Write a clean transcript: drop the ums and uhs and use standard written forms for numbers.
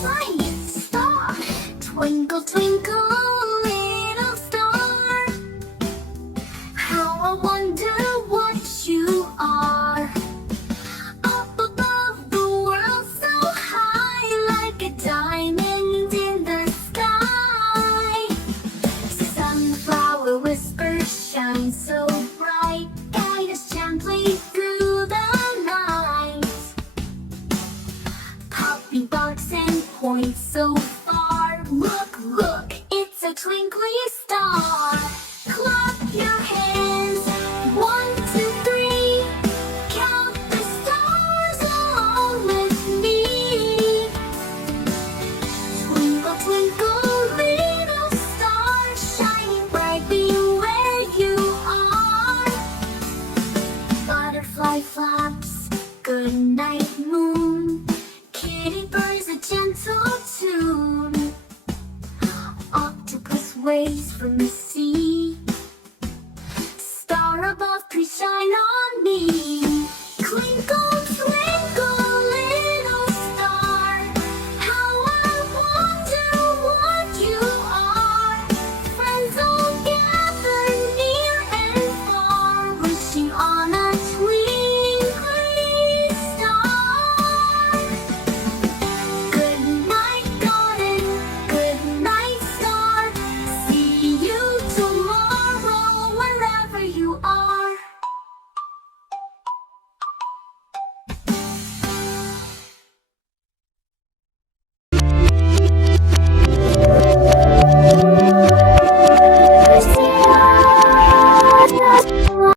bright star. Twinkle, twinkle, little star, how I wonder what you are. Up above the world so high, like a diamond in the sky. Sunflower whispers shine so bright, guide us gently through the night. Poppy barks and points so far, look, look, it's a twinkly star. Clap your hands, 1, 2, 3, count the stars along with me. Twinkle, twinkle, little star, shining brightly where you are. Butterfly flaps, good night moon, kitty purrs a gentle tune. Octopus waves from the